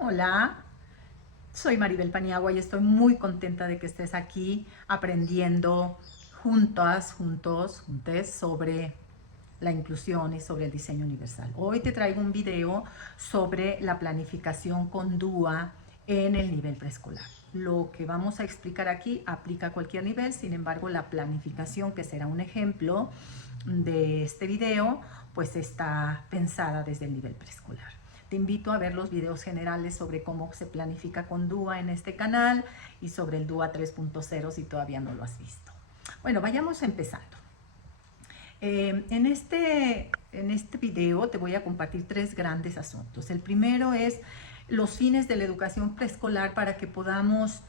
Hola, soy Maribel Paniagua y estoy muy contenta de que estés aquí aprendiendo juntes sobre la inclusión y sobre el diseño universal. Hoy te traigo un video sobre la planificación con DUA en el nivel preescolar. Lo que vamos a explicar aquí aplica a cualquier nivel, sin embargo, la planificación, que será un ejemplo de este video, pues está pensada desde el nivel preescolar. Te invito a ver los videos generales sobre cómo se planifica con DUA en este canal y sobre el DUA 3.0 si todavía no lo has visto. Bueno, vayamos empezando. En este video te voy a compartir tres grandes asuntos. El primero es los fines de la educación preescolar para que podamos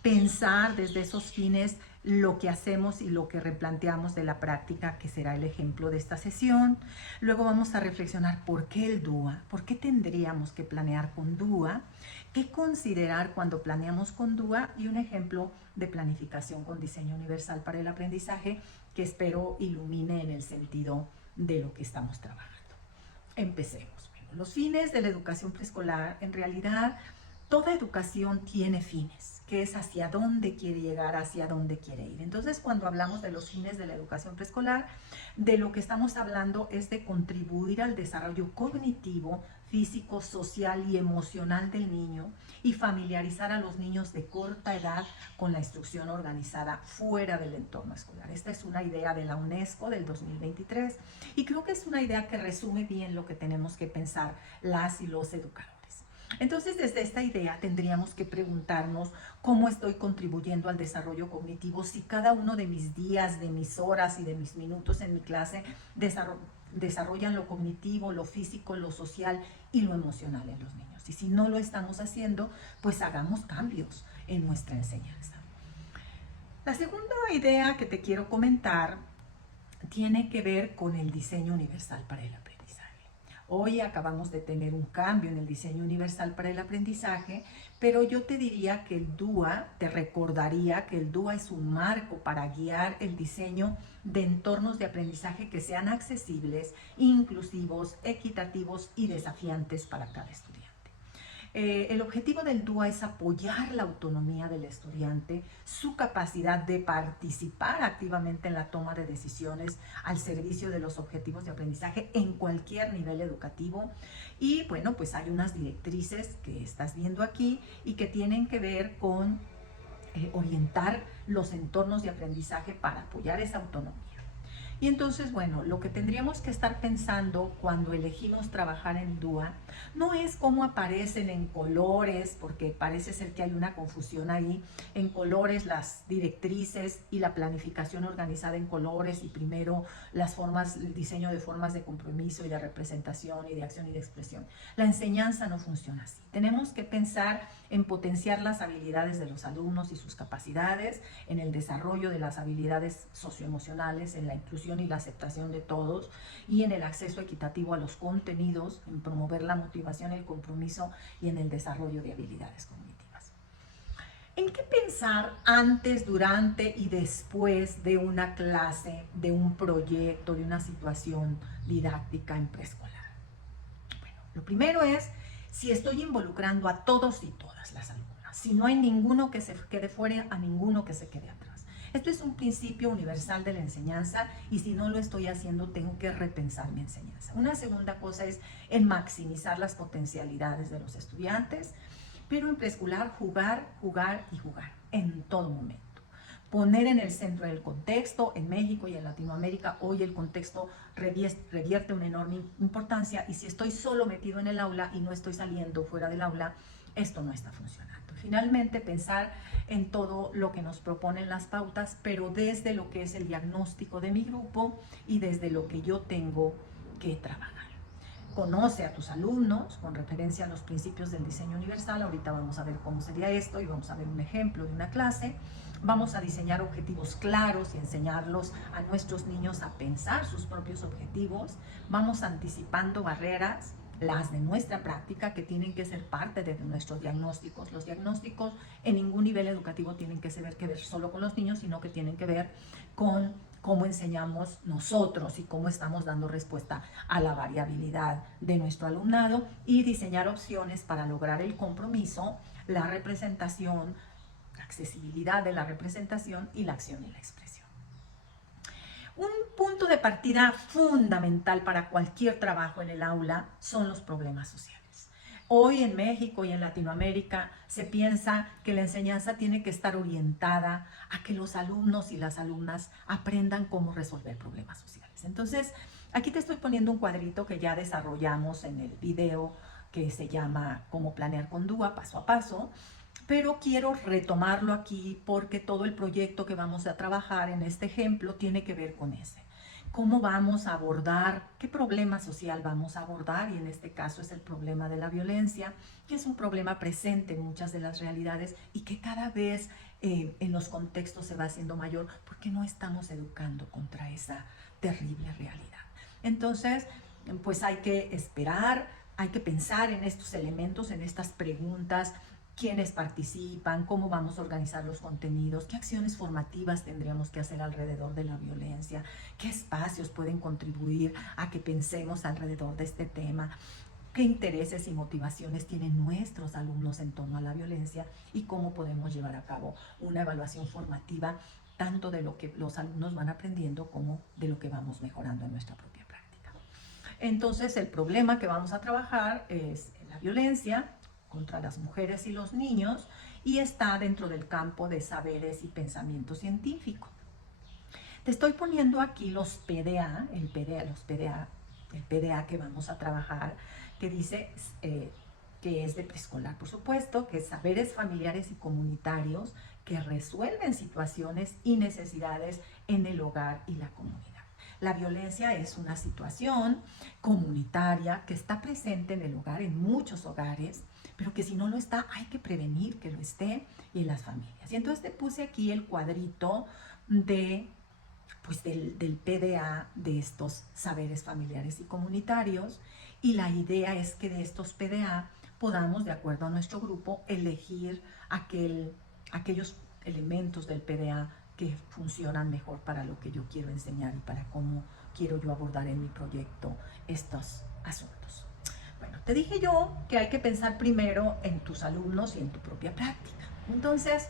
pensar desde esos fines lo que hacemos y lo que replanteamos de la práctica, que será el ejemplo de esta sesión. Luego vamos a reflexionar por qué el DUA, por qué tendríamos que planear con DUA, qué considerar cuando planeamos con DUA y un ejemplo de planificación con diseño universal para el aprendizaje que espero ilumine en el sentido de lo que estamos trabajando. Empecemos. Bueno, los fines de la educación preescolar, en realidad, toda educación tiene fines, que es hacia dónde quiere llegar, hacia dónde quiere ir. Entonces, cuando hablamos de los fines de la educación preescolar, de lo que estamos hablando es de contribuir al desarrollo cognitivo, físico, social y emocional del niño y familiarizar a los niños de corta edad con la instrucción organizada fuera del entorno escolar. Esta es una idea de la UNESCO del 2023 y creo que es una idea que resume bien lo que tenemos que pensar las y los educadores. Entonces, desde esta idea tendríamos que preguntarnos cómo estoy contribuyendo al desarrollo cognitivo si cada uno de mis días, de mis horas y de mis minutos en mi clase desarrollan lo cognitivo, lo físico, lo social y lo emocional en los niños. Y si no lo estamos haciendo, pues hagamos cambios en nuestra enseñanza. La segunda idea que te quiero comentar tiene que ver con el diseño universal para el aprendizaje. Hoy acabamos de tener un cambio en el diseño universal para el aprendizaje, pero yo te diría que el DUA, te recordaría que el DUA es un marco para guiar el diseño de entornos de aprendizaje que sean accesibles, inclusivos, equitativos y desafiantes para cada estudiante. El objetivo del DUA es apoyar la autonomía del estudiante, su capacidad de participar activamente en la toma de decisiones al servicio de los objetivos de aprendizaje en cualquier nivel educativo. Y bueno, pues hay unas directrices que estás viendo aquí y que tienen que ver con orientar los entornos de aprendizaje para apoyar esa autonomía. Y entonces, bueno, lo que tendríamos que estar pensando cuando elegimos trabajar en DUA no es cómo aparecen en colores, porque parece ser que hay una confusión ahí, en colores las directrices y la planificación organizada en colores y primero las formas, el diseño de formas de compromiso y de representación y de acción y de expresión. La enseñanza no funciona así. Tenemos que pensar en potenciar las habilidades de los alumnos y sus capacidades, en el desarrollo de las habilidades socioemocionales, en la inclusión y la aceptación de todos y en el acceso equitativo a los contenidos, en promover la motivación, el compromiso y en el desarrollo de habilidades cognitivas. ¿En qué pensar antes, durante y después de una clase, de un proyecto, de una situación didáctica en preescolar? Bueno, lo primero es si estoy involucrando a todos y todas las alumnas, si no hay ninguno que se quede fuera, a ninguno que se quede atrás. Esto es un principio universal de la enseñanza y si no lo estoy haciendo tengo que repensar mi enseñanza. Una segunda cosa es en maximizar las potencialidades de los estudiantes, pero en preescolar jugar, jugar y jugar en todo momento. Poner en el centro del contexto, en México y en Latinoamérica, hoy el contexto revierte una enorme importancia y si estoy solo metido en el aula y no estoy saliendo fuera del aula, esto no está funcionando. Finalmente, pensar en todo lo que nos proponen las pautas, pero desde lo que es el diagnóstico de mi grupo y desde lo que yo tengo que trabajar. Conoce a tus alumnos con referencia a los principios del diseño universal. Ahorita vamos a ver cómo sería esto y vamos a ver un ejemplo de una clase. Vamos a diseñar objetivos claros y enseñarlos a nuestros niños a pensar sus propios objetivos. Vamos anticipando barreras, las de nuestra práctica, que tienen que ser parte de nuestros diagnósticos. Los diagnósticos en ningún nivel educativo tienen que ver solo con los niños, sino que tienen que ver con cómo enseñamos nosotros y cómo estamos dando respuesta a la variabilidad de nuestro alumnado y diseñar opciones para lograr el compromiso, la representación, la accesibilidad de la representación y la acción y la expresión. Un punto de partida fundamental para cualquier trabajo en el aula son los problemas sociales. Hoy en México y en Latinoamérica se piensa que la enseñanza tiene que estar orientada a que los alumnos y las alumnas aprendan cómo resolver problemas sociales. Entonces, aquí te estoy poniendo un cuadrito que ya desarrollamos en el video que se llama Cómo planear con DUA, paso a paso, pero quiero retomarlo aquí porque todo el proyecto que vamos a trabajar en este ejemplo tiene que ver con ese. ¿Cómo vamos a abordar? ¿Qué problema social vamos a abordar? Y en este caso es el problema de la violencia, que es un problema presente en muchas de las realidades y que cada vez en los contextos se va haciendo mayor porque no estamos educando contra esa terrible realidad. Entonces, pues hay que esperar, hay que pensar en estos elementos, en estas preguntas, quiénes participan, cómo vamos a organizar los contenidos, qué acciones formativas tendríamos que hacer alrededor de la violencia, qué espacios pueden contribuir a que pensemos alrededor de este tema, qué intereses y motivaciones tienen nuestros alumnos en torno a la violencia y cómo podemos llevar a cabo una evaluación formativa tanto de lo que los alumnos van aprendiendo como de lo que vamos mejorando en nuestra propia práctica. Entonces, el problema que vamos a trabajar es la violencia contra las mujeres y los niños y está dentro del campo de saberes y pensamiento científico. Te estoy poniendo aquí los PDA, el PDA que vamos a trabajar, que dice que es de preescolar, por supuesto, que es saberes familiares y comunitarios que resuelven situaciones y necesidades en el hogar y la comunidad. La violencia es una situación comunitaria que está presente en el hogar, en muchos hogares, pero que si no lo está, hay que prevenir que lo esté y en las familias. Y entonces te puse aquí el cuadrito del PDA de estos saberes familiares y comunitarios, y la idea es que de estos PDA podamos, de acuerdo a nuestro grupo, elegir aquellos elementos del PDA que funcionan mejor para lo que yo quiero enseñar y para cómo quiero yo abordar en mi proyecto estos asuntos. Bueno, te dije yo que hay que pensar primero en tus alumnos y en tu propia práctica. Entonces,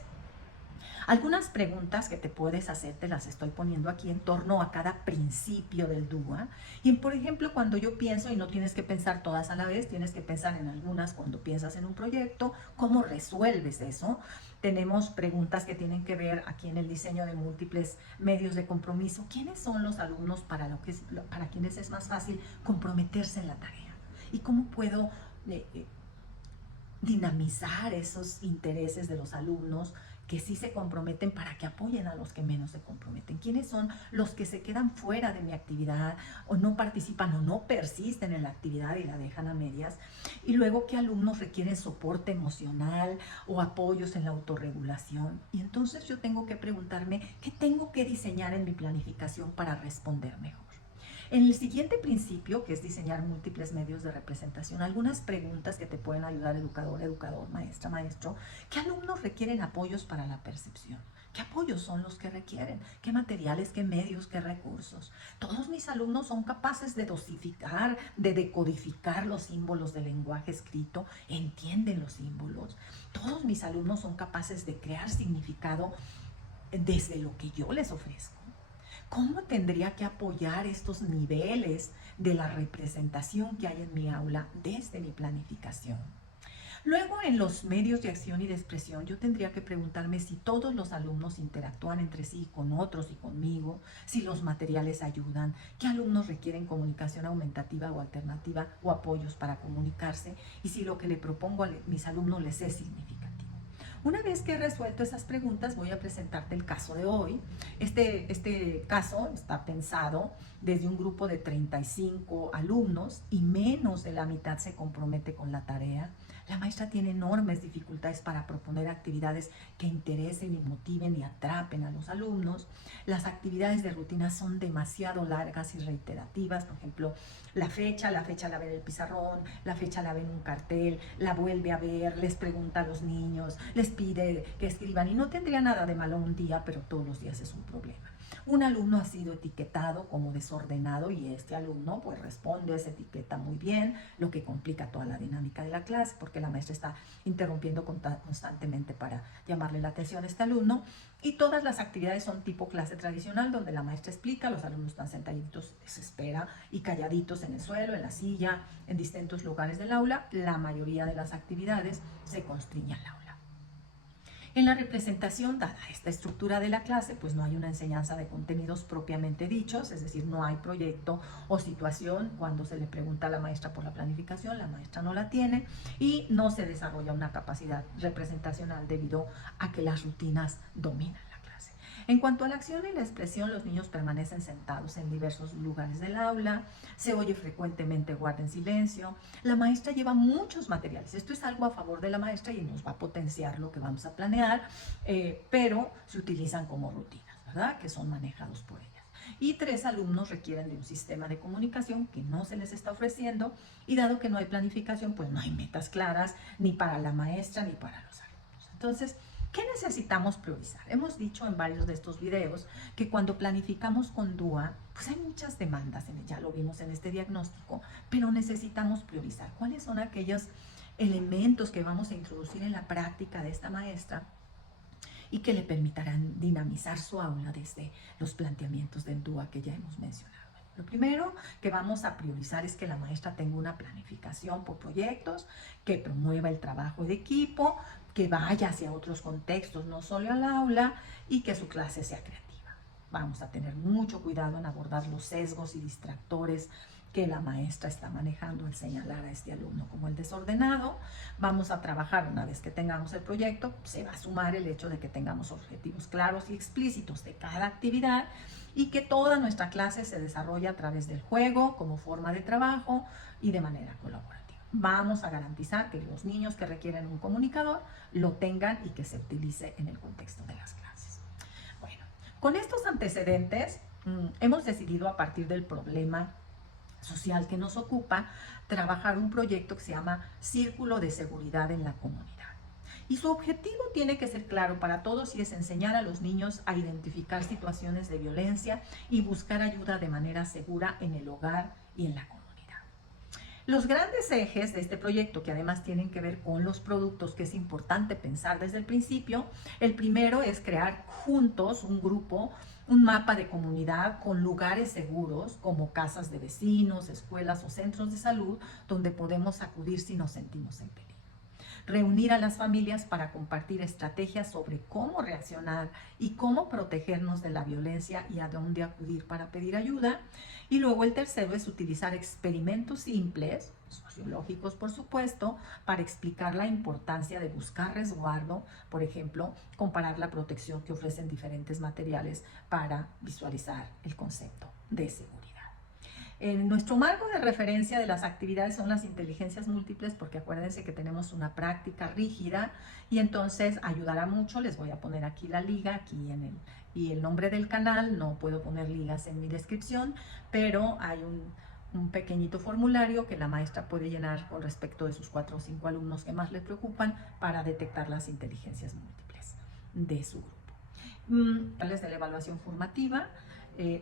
algunas preguntas que te puedes hacer te las estoy poniendo aquí en torno a cada principio del DUA. Y por ejemplo, cuando yo pienso, y no tienes que pensar todas a la vez, tienes que pensar en algunas cuando piensas en un proyecto, ¿cómo resuelves eso? Tenemos preguntas que tienen que ver aquí en el diseño de múltiples medios de compromiso. ¿Quiénes son los alumnos para quienes es más fácil comprometerse en la tarea? ¿Y cómo puedo dinamizar esos intereses de los alumnos que sí se comprometen para que apoyen a los que menos se comprometen? ¿Quiénes son los que se quedan fuera de mi actividad o no participan o no persisten en la actividad y la dejan a medias? Y luego, ¿qué alumnos requieren soporte emocional o apoyos en la autorregulación? Y entonces yo tengo que preguntarme, ¿qué tengo que diseñar en mi planificación para responder mejor? En el siguiente principio, que es diseñar múltiples medios de representación, algunas preguntas que te pueden ayudar, educador, maestra, maestro. ¿Qué alumnos requieren apoyos para la percepción? ¿Qué apoyos son los que requieren? ¿Qué materiales, qué medios, qué recursos? Todos mis alumnos son capaces de dosificar, de decodificar los símbolos del lenguaje escrito, entienden los símbolos. Todos mis alumnos son capaces de crear significado desde lo que yo les ofrezco. ¿Cómo tendría que apoyar estos niveles de la representación que hay en mi aula desde mi planificación? Luego, en los medios de acción y de expresión, yo tendría que preguntarme si todos los alumnos interactúan entre sí, con otros y conmigo, si los materiales ayudan, qué alumnos requieren comunicación aumentativa o alternativa o apoyos para comunicarse y si lo que le propongo a mis alumnos les es significativo. Una vez que he resuelto esas preguntas, voy a presentarte el caso de hoy. Este caso está pensado desde un grupo de 35 alumnos y menos de la mitad se compromete con la tarea. La maestra tiene enormes dificultades para proponer actividades que interesen y motiven y atrapen a los alumnos. Las actividades de rutina son demasiado largas y reiterativas. Por ejemplo, la fecha la ve en el pizarrón, la fecha la ve en un cartel, la vuelve a ver, les pregunta a los niños, les pide que escriban. Y no tendría nada de malo un día, pero todos los días es un problema. un alumno ha sido etiquetado como desordenado y este alumno pues responde a esa etiqueta muy bien, lo que complica toda la dinámica de la clase porque la maestra está interrumpiendo constantemente para llamarle la atención a este alumno. Y todas las actividades son tipo clase tradicional, donde la maestra explica, los alumnos están sentaditos, se espera, y calladitos en el suelo, en la silla, en distintos lugares del aula. La mayoría de las actividades se constriñe al aula. En la representación, dada esta estructura de la clase, pues no hay una enseñanza de contenidos propiamente dichos, es decir, no hay proyecto o situación. Cuando se le pregunta a la maestra por la planificación, la maestra no la tiene y no se desarrolla una capacidad representacional debido a que las rutinas dominan la clase. En cuanto a la acción y la expresión, los niños permanecen sentados en diversos lugares del aula, se oye frecuentemente guarden silencio, la maestra lleva muchos materiales. Esto es algo a favor de la maestra y nos va a potenciar lo que vamos a planear, pero se utilizan como rutinas, ¿verdad? Que son manejados por ellas. Y 3 alumnos requieren de un sistema de comunicación que no se les está ofreciendo y dado que no hay planificación, pues no hay metas claras ni para la maestra ni para los alumnos. Entonces, ¿qué necesitamos priorizar? Hemos dicho en varios de estos videos que cuando planificamos con DUA, pues hay muchas demandas, ya lo vimos en este diagnóstico, pero necesitamos priorizar. ¿Cuáles son aquellos elementos que vamos a introducir en la práctica de esta maestra y que le permitirán dinamizar su aula desde los planteamientos del DUA que ya hemos mencionado? Lo primero que vamos a priorizar es que la maestra tenga una planificación por proyectos, que promueva el trabajo de equipo, que vaya hacia otros contextos, no solo al aula, y que su clase sea creativa. Vamos a tener mucho cuidado en abordar los sesgos y distractores que la maestra está manejando al señalar a este alumno como el desordenado. Vamos a trabajar, una vez que tengamos el proyecto, se va a sumar el hecho de que tengamos objetivos claros y explícitos de cada actividad y que toda nuestra clase se desarrolle a través del juego como forma de trabajo y de manera colaborativa. Vamos a garantizar que los niños que requieren un comunicador lo tengan y que se utilice en el contexto de las clases. Bueno, con estos antecedentes hemos decidido, a partir del problema social que nos ocupa, trabajar un proyecto que se llama Círculo de Seguridad en la Comunidad. Y su objetivo tiene que ser claro para todos y es enseñar a los niños a identificar situaciones de violencia y buscar ayuda de manera segura en el hogar y en la comunidad. Los grandes ejes de este proyecto, que además tienen que ver con los productos, que es importante pensar desde el principio, el primero es crear juntos un grupo, un mapa de comunidad con lugares seguros como casas de vecinos, escuelas o centros de salud donde podemos acudir si nos sentimos en peligro. Reunir a las familias para compartir estrategias sobre cómo reaccionar y cómo protegernos de la violencia y a dónde acudir para pedir ayuda. Y luego el tercero es utilizar experimentos simples, sociológicos por supuesto, para explicar la importancia de buscar resguardo, por ejemplo, comparar la protección que ofrecen diferentes materiales para visualizar el concepto de seguridad. En nuestro marco de referencia de las actividades son las inteligencias múltiples, porque acuérdense que tenemos una práctica rígida y entonces ayudará mucho. Les voy a poner aquí la liga, aquí y el nombre del canal. No puedo poner ligas en mi descripción, pero hay un pequeñito formulario que la maestra puede llenar con respecto de sus 4 o 5 alumnos que más le preocupan para detectar las inteligencias múltiples de su grupo. De la evaluación formativa.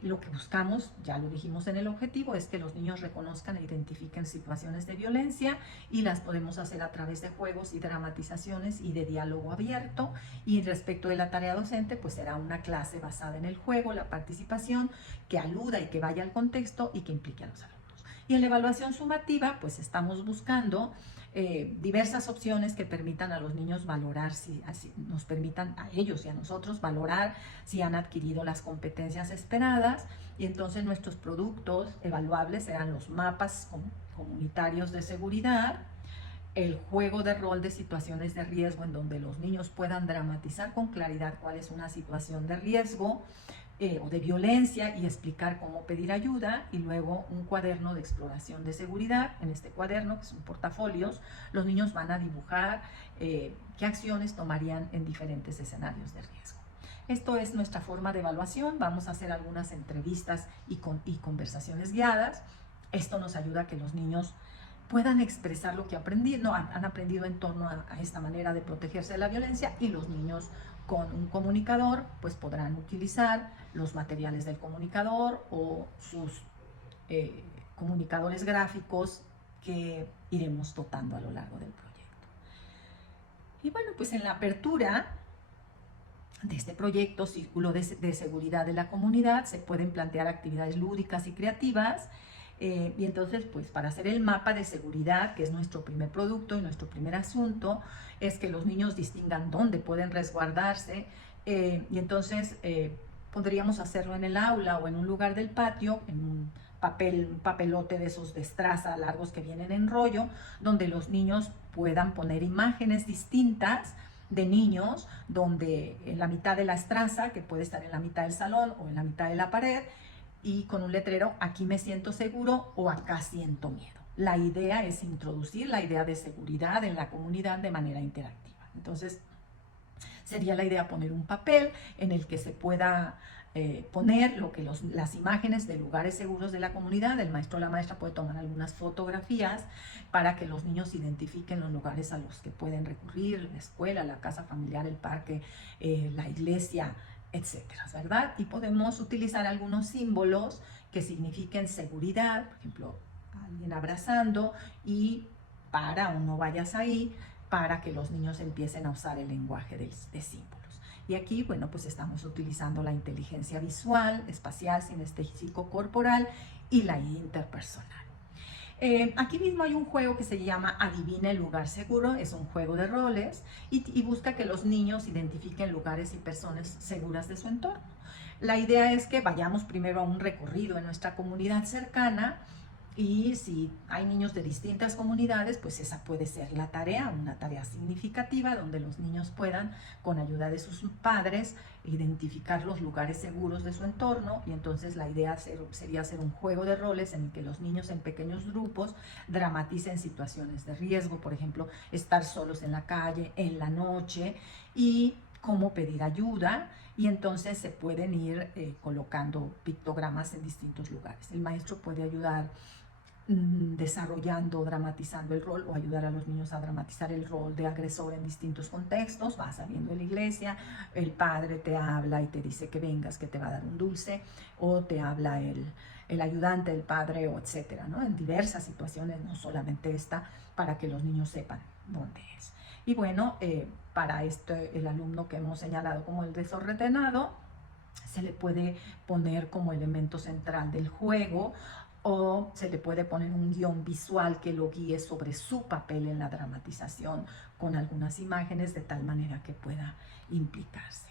Lo que buscamos, ya lo dijimos en el objetivo, es que los niños reconozcan e identifiquen situaciones de violencia y las podemos hacer a través de juegos y dramatizaciones y de diálogo abierto. Y respecto de la tarea docente, pues será una clase basada en el juego, la participación, que aluda y que vaya al contexto y que implique a los alumnos. Y en la evaluación sumativa, pues estamos buscando diversas opciones que permitan a los niños valorar, nos permitan a ellos y a nosotros valorar si han adquirido las competencias esperadas. Y entonces nuestros productos evaluables serán los mapas comunitarios de seguridad, el juego de rol de situaciones de riesgo en donde los niños puedan dramatizar con claridad cuál es una situación de riesgo o de violencia y explicar cómo pedir ayuda, y luego un cuaderno de exploración de seguridad. En este cuaderno, que son portafolios, los niños van a dibujar qué acciones tomarían en diferentes escenarios de riesgo. Esto es nuestra forma de evaluación. Vamos a hacer algunas entrevistas y conversaciones guiadas. Esto nos ayuda a que los niños puedan expresar lo que han aprendido en torno a esta manera de protegerse de la violencia, y los niños con un comunicador pues podrán utilizar los materiales del comunicador o sus comunicadores gráficos que iremos dotando a lo largo del proyecto. Y bueno, pues en la apertura de este proyecto Círculo de Seguridad de la Comunidad se pueden plantear actividades lúdicas y creativas. Y entonces, pues para hacer el mapa de seguridad, que es nuestro primer producto y nuestro primer asunto, es que los niños distingan dónde pueden resguardarse. Y entonces podríamos hacerlo en el aula o en un lugar del patio, en un papelote de esos de estraza largos que vienen en rollo, donde los niños puedan poner imágenes distintas de niños, donde en la mitad de la estraza, que puede estar en la mitad del salón o en la mitad de la pared, y con un letrero, aquí me siento seguro o acá siento miedo. La idea es introducir la idea de seguridad en la comunidad de manera interactiva. Entonces, sería la idea poner un papel en el que se pueda poner las imágenes de lugares seguros de la comunidad. El maestro o la maestra puede tomar algunas fotografías para que los niños identifiquen los lugares a los que pueden recurrir, la escuela, la casa familiar, el parque, la iglesia, etcétera, ¿verdad? Y podemos utilizar algunos símbolos que signifiquen seguridad, por ejemplo, alguien abrazando, y para o no vayas ahí, para que los niños empiecen a usar el lenguaje de símbolos. Y aquí, bueno, pues estamos utilizando la inteligencia visual, espacial, sinestésico corporal y la interpersonal. Aquí mismo hay un juego que se llama Adivina el lugar seguro. Es un juego de roles y busca que los niños identifiquen lugares y personas seguras de su entorno. La idea es que vayamos primero a un recorrido en nuestra comunidad cercana, y si hay niños de distintas comunidades, pues esa puede ser la tarea, una tarea significativa donde los niños puedan, con ayuda de sus padres, identificar los lugares seguros de su entorno. Y entonces la idea sería hacer un juego de roles en el que los niños en pequeños grupos dramaticen situaciones de riesgo, por ejemplo, estar solos en la calle, en la noche, y cómo pedir ayuda. Y entonces se pueden ir colocando pictogramas en distintos lugares. El maestro puede ayudar desarrollando, dramatizando el rol, o ayudar a los niños a dramatizar el rol de agresor en distintos contextos. Va saliendo de la iglesia, el padre te habla y te dice que vengas, que te va a dar un dulce, o te habla el ayudante del padre, o etcétera, ¿no? En diversas situaciones, no solamente esta, para que los niños sepan dónde es. Y bueno, para el alumno que hemos señalado como el desordenado, se le puede poner como elemento central del juego, o se le puede poner un guión visual que lo guíe sobre su papel en la dramatización, con algunas imágenes, de tal manera que pueda implicarse.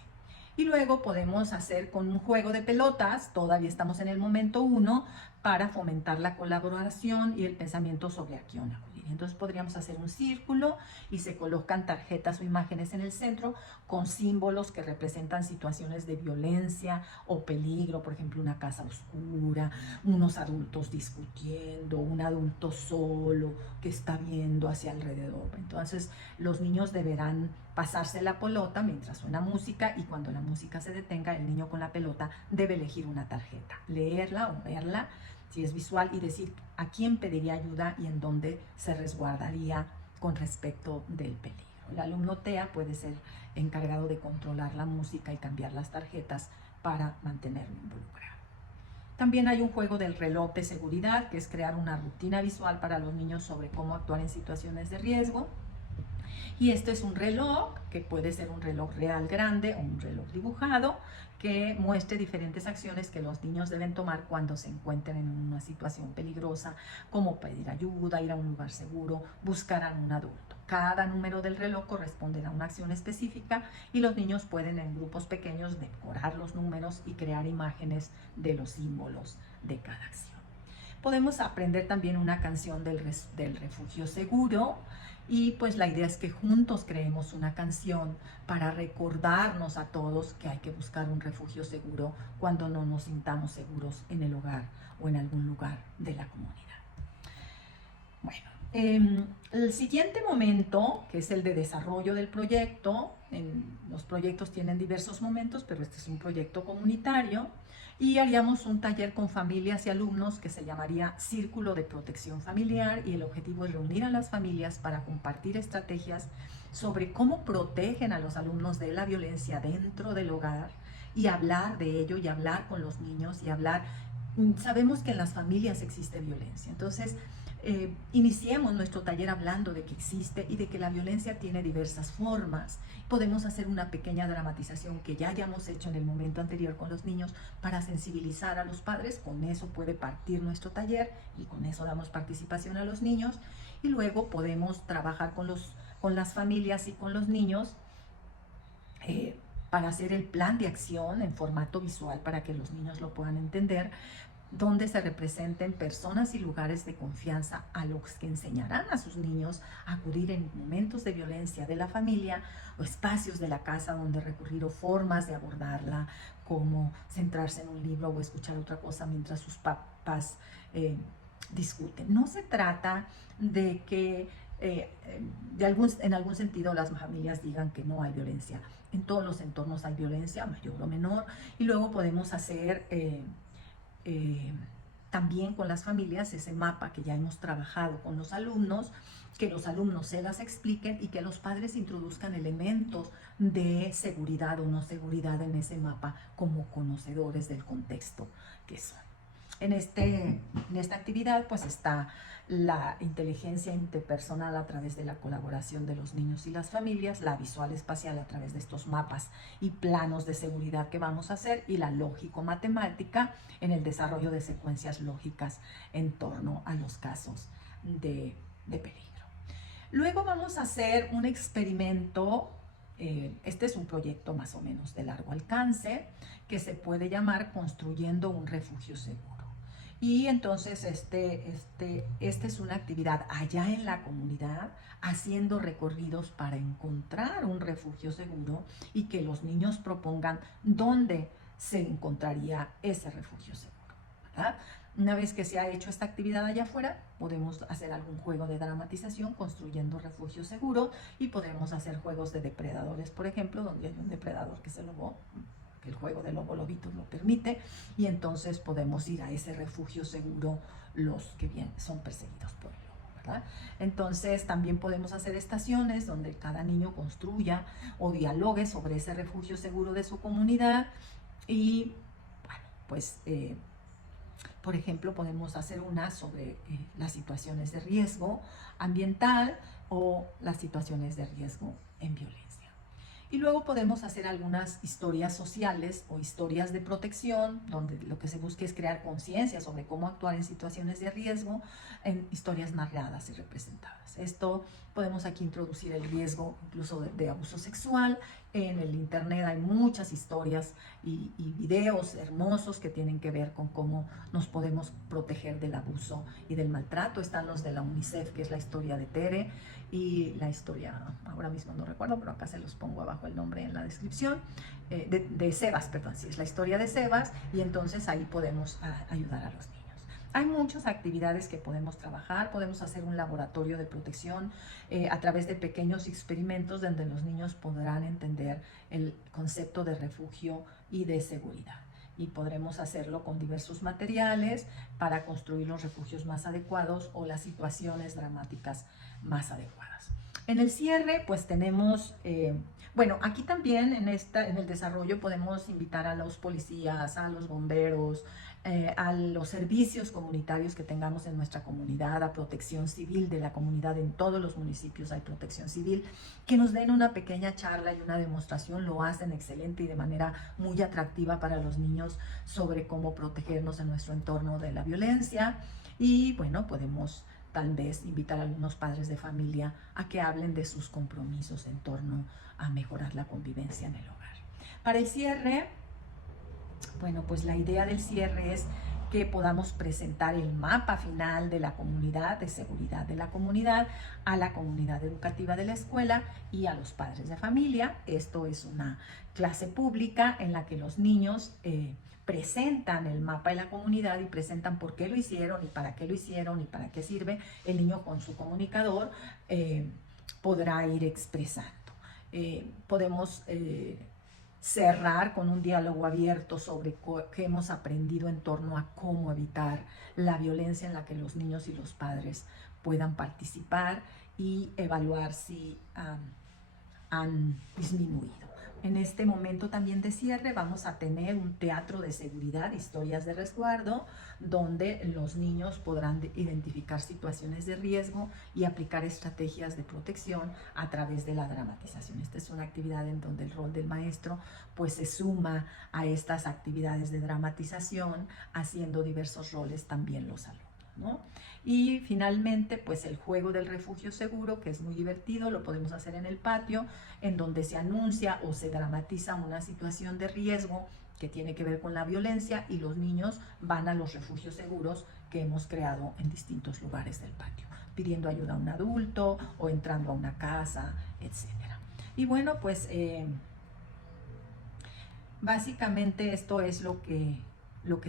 Y luego podemos hacer con un juego de pelotas, todavía estamos en el momento 1, para fomentar la colaboración y el pensamiento sobre a quién acudir. Entonces podríamos hacer un círculo y se colocan tarjetas o imágenes en el centro con símbolos que representan situaciones de violencia o peligro, por ejemplo, una casa oscura, unos adultos discutiendo, un adulto solo que está viendo hacia alrededor. Entonces los niños deberán pasarse la pelota mientras suena música, y cuando la música se detenga, el niño con la pelota debe elegir una tarjeta, leerla o verla, si es visual, y decir a quién pediría ayuda y en dónde se resguardaría con respecto del peligro. El alumno TEA puede ser encargado de controlar la música y cambiar las tarjetas para mantenerlo involucrado. También hay un juego del reloj de seguridad, que es crear una rutina visual para los niños sobre cómo actuar en situaciones de riesgo. Y este es un reloj, que puede ser un reloj real grande o un reloj dibujado, que muestre diferentes acciones que los niños deben tomar cuando se encuentren en una situación peligrosa, como pedir ayuda, ir a un lugar seguro, buscar a un adulto. Cada número del reloj corresponde a una acción específica, y los niños pueden, en grupos pequeños, decorar los números y crear imágenes de los símbolos de cada acción. Podemos aprender también una canción del refugio seguro, y pues la idea es que juntos creemos una canción para recordarnos a todos que hay que buscar un refugio seguro cuando no nos sintamos seguros en el hogar o en algún lugar de la comunidad. Bueno, El siguiente momento, que es el de desarrollo del proyecto, los proyectos tienen diversos momentos, pero este es un proyecto comunitario, y haríamos un taller con familias y alumnos que se llamaría Círculo de Protección Familiar, y el objetivo es reunir a las familias para compartir estrategias sobre cómo protegen a los alumnos de la violencia dentro del hogar, y hablar de ello, y hablar con los niños, y hablar. Sabemos que en las familias existe violencia, entonces iniciemos nuestro taller hablando de que existe y de que la violencia tiene diversas formas. Podemos hacer una pequeña dramatización que ya hayamos hecho en el momento anterior con los niños para sensibilizar a los padres. Con eso puede partir nuestro taller y con eso damos participación a los niños, y luego podemos trabajar con las familias y con los niños para hacer el plan de acción en formato visual para que los niños lo puedan entender, donde se representen personas y lugares de confianza a los que enseñarán a sus niños a acudir en momentos de violencia de la familia, o espacios de la casa donde recurrir, o formas de abordarla, como centrarse en un libro o escuchar otra cosa mientras sus papás discuten. No se trata de que en algún sentido las familias digan que no hay violencia. En todos los entornos hay violencia, mayor o menor, y luego podemos hacer también con las familias ese mapa que ya hemos trabajado con los alumnos, que los alumnos se las expliquen y que los padres introduzcan elementos de seguridad o no seguridad en ese mapa como conocedores del contexto que son. En esta actividad pues está la inteligencia interpersonal a través de la colaboración de los niños y las familias, la visual espacial a través de estos mapas y planos de seguridad que vamos a hacer, y la lógico-matemática en el desarrollo de secuencias lógicas en torno a los casos de peligro. Luego vamos a hacer un experimento. Este es un proyecto más o menos de largo alcance que se puede llamar Construyendo un Refugio Seguro. Y entonces esta es una actividad allá en la comunidad, haciendo recorridos para encontrar un refugio seguro, y que los niños propongan dónde se encontraría ese refugio seguro, ¿verdad? Una vez que se ha hecho esta actividad allá afuera, podemos hacer algún juego de dramatización construyendo refugio seguro, y podemos hacer juegos de depredadores, por ejemplo, donde hay un depredador que es el lobo, que el juego de lobo-lobitos lo permite, y entonces podemos ir a ese refugio seguro los que bien son perseguidos por el lobo, ¿verdad? Entonces también podemos hacer estaciones donde cada niño construya o dialogue sobre ese refugio seguro de su comunidad, y bueno, pues por ejemplo, podemos hacer una sobre las situaciones de riesgo ambiental o las situaciones de riesgo en violencia. Y luego podemos hacer algunas historias sociales o historias de protección, donde lo que se busca es crear conciencia sobre cómo actuar en situaciones de riesgo, en historias narradas y representadas. Esto podemos aquí introducir el riesgo incluso de abuso sexual. En el internet hay muchas historias y videos hermosos que tienen que ver con cómo nos podemos proteger del abuso y del maltrato. Están los de la UNICEF, que es la historia de Tere, y la historia, ahora mismo no recuerdo, pero acá se los pongo abajo el nombre en la descripción, de Sebas, perdón, sí, es la historia de Sebas, y entonces ahí podemos ayudar a los niños. Hay muchas actividades que podemos trabajar. Podemos hacer un laboratorio de protección a través de pequeños experimentos donde los niños podrán entender el concepto de refugio y de seguridad. Y podremos hacerlo con diversos materiales para construir los refugios más adecuados o las situaciones dramáticas más adecuadas. En el cierre, pues tenemos, bueno, aquí también en el desarrollo podemos invitar a los policías, a los bomberos, a los servicios comunitarios que tengamos en nuestra comunidad, a protección civil de la comunidad. En todos los municipios hay protección civil, que nos den una pequeña charla y una demostración. Lo hacen excelente y de manera muy atractiva para los niños sobre cómo protegernos en nuestro entorno de la violencia. Y bueno, podemos tal vez invitar a algunos padres de familia a que hablen de sus compromisos en torno a mejorar la convivencia en el hogar. Para el cierre, bueno, pues la idea del cierre es que podamos presentar el mapa final de la comunidad, de seguridad de la comunidad, a la comunidad educativa de la escuela y a los padres de familia. Esto es una clase pública en la que los niños presentan el mapa de la comunidad y presentan por qué lo hicieron y para qué lo hicieron y para qué sirve. El niño con su comunicador podrá ir expresando. Podemos cerrar con un diálogo abierto sobre qué hemos aprendido en torno a cómo evitar la violencia en la que los niños y los padres puedan participar y evaluar si han disminuido. En este momento también de cierre vamos a tener un teatro de seguridad, historias de resguardo, donde los niños podrán identificar situaciones de riesgo y aplicar estrategias de protección a través de la dramatización. Esta es una actividad en donde el rol del maestro pues se suma a estas actividades de dramatización, haciendo diversos roles también los alumnos, ¿no? Y finalmente, pues el juego del refugio seguro, que es muy divertido, lo podemos hacer en el patio, en donde se anuncia o se dramatiza una situación de riesgo que tiene que ver con la violencia y los niños van a los refugios seguros que hemos creado en distintos lugares del patio, pidiendo ayuda a un adulto o entrando a una casa, etc. Y bueno, pues básicamente esto es lo que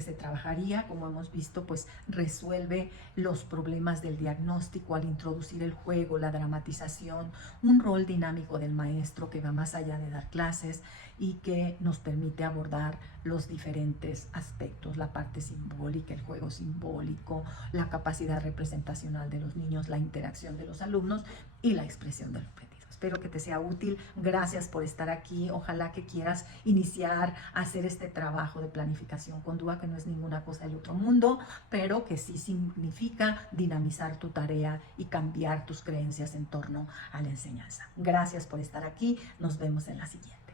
se trabajaría. Como hemos visto, pues resuelve los problemas del diagnóstico al introducir el juego, la dramatización, un rol dinámico del maestro que va más allá de dar clases y que nos permite abordar los diferentes aspectos, la parte simbólica, el juego simbólico, la capacidad representacional de los niños, la interacción de los alumnos y la expresión del objetivo. Espero que te sea útil. Gracias por estar aquí. Ojalá que quieras iniciar a hacer este trabajo de planificación con DUA, que no es ninguna cosa del otro mundo, pero que sí significa dinamizar tu tarea y cambiar tus creencias en torno a la enseñanza. Gracias por estar aquí. Nos vemos en la siguiente.